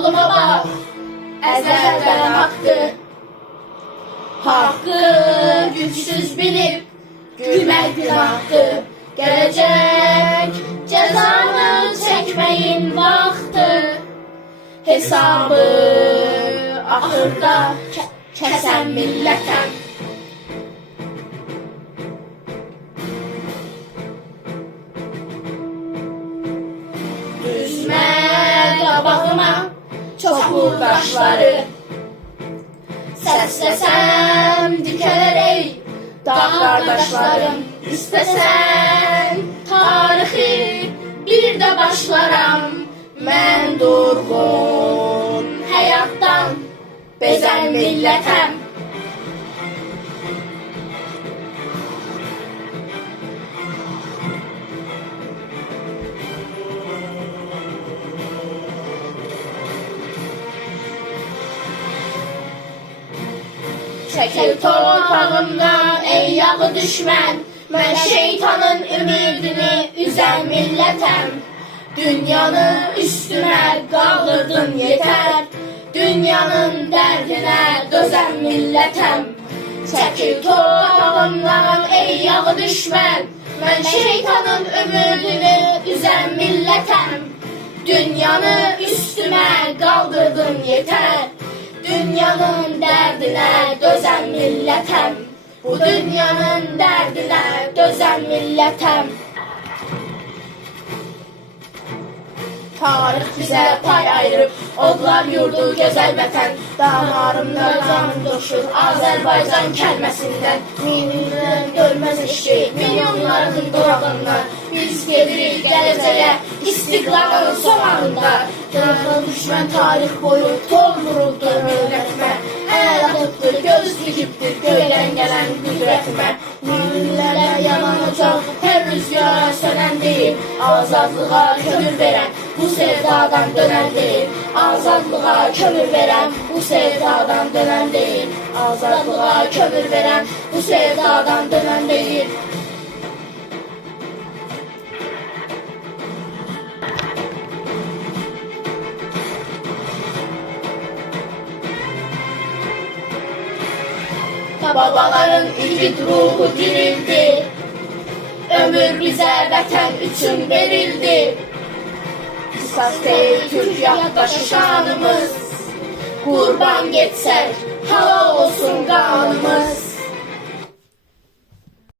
oğlum baba, ezelden haktı. Hakkı güçsüz bilip gülmek günahtı. Gelecek cezanı çekmeyin vakti. Hesabı ahırda kesen milletem. Düzme qabağıma çok uğraşları. Səsləsəm dikələrək dağ qardaşlarım. İstəsən tarixi bir də başlaram. Mən durğun həyatdan bezən millətəm. Çəkil torpağımdan ey yağı düşmən. Mən şeytanın ümidini üzən millətəm. Dünyanı üstünə qaldırdın yetər. Dünyanın dərdinə dözən millətəm. Çəkil torpağımdan ey yağı düşmən. Mən şeytanın ümidini üzən millətəm. Dünyanı üstünə qaldırdın yetər. Dünyanın dərdinə dözən millətəm. Bu dünyanın dərdinə dözən millətəm. Tarix bizə pay ayırıb, odlar yurdu gözəl vətən. Damarımda canım coşur Azərbaycan kəlməsindən. Minlərdən görməz eşki, milyonların qulağından. Biz gedirik gələcəyə istiqlalın sonunda. Dırıqlı düşmən tarix boyu tol vuruldur millətimə. Əl atıbdır, göz dikibdir göydən gələn qüdrətimə. Minlərlə yanacaq, hər rüzgara sönən deyil. Azadlığa kömür verən, bu sevdadan dönən deyil. Azadlığa kömür verən, bu sevdadan dönən deyil. Azadlığa kömür verən, bu sevdadan dönən deyil. Babaların igid ruhu dirildi. Ömür bizə vətən üçün verildi. Qisas deyil Türk yaddaşı şanımız. Qurban getsək